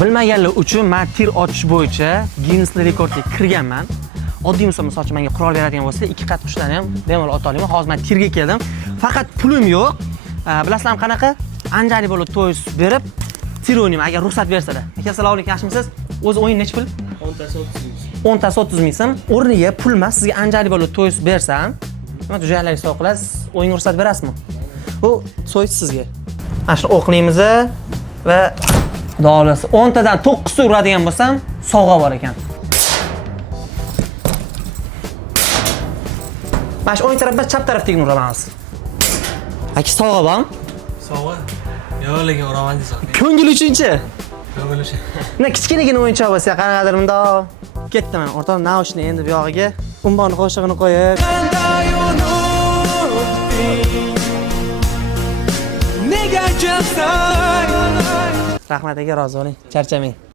Bilmaganlar uchun men tir otish bo'yicha Guinness rekordga kirganman. Oddiy misol uchun menga qurol beradigan bo'lsa, 2 qat qushlarni ham bemalol ota olaman. Hozir men tirga keldim. Faqat pulim yo'q. Bilasizlarmi qanaqa? Anjali bo'lib to'y berib, tir o'ynayman agar ruxsat bersalar. Aka, assalomu alaykum, yaxshimisiz? O'zi o'yin necha pul? 10tasi 30 ming so'm. O'rniga pul emas, sizga anjali bo'lib to'y bersam, nima joylarga sovg'a qilasiz? O'yin ruxsat berasizmi? Bu so'y sizga. Mana shu o'qlaymiz va dolasi 10 tadan 9 ta uradigan bo'lsam, sovg'a bor ekan. Mana shu o'ng tarafga chap tarafdagi uraman. Aka, sovg'a bormi? Sovg'a? Yo'q, lekin uraman deysan. Ko'ngil uchunchi? Ko'ngil uchun. Mana kichkinagina o'yinchoq bo'lsa, qanaqadir bundoq. Ketdiman. O'rtoq, naushni endi bu yog'iga umbonni qo'shig'ini qo'yib. Rahmat aka, rozi bo'ling. Charchamang.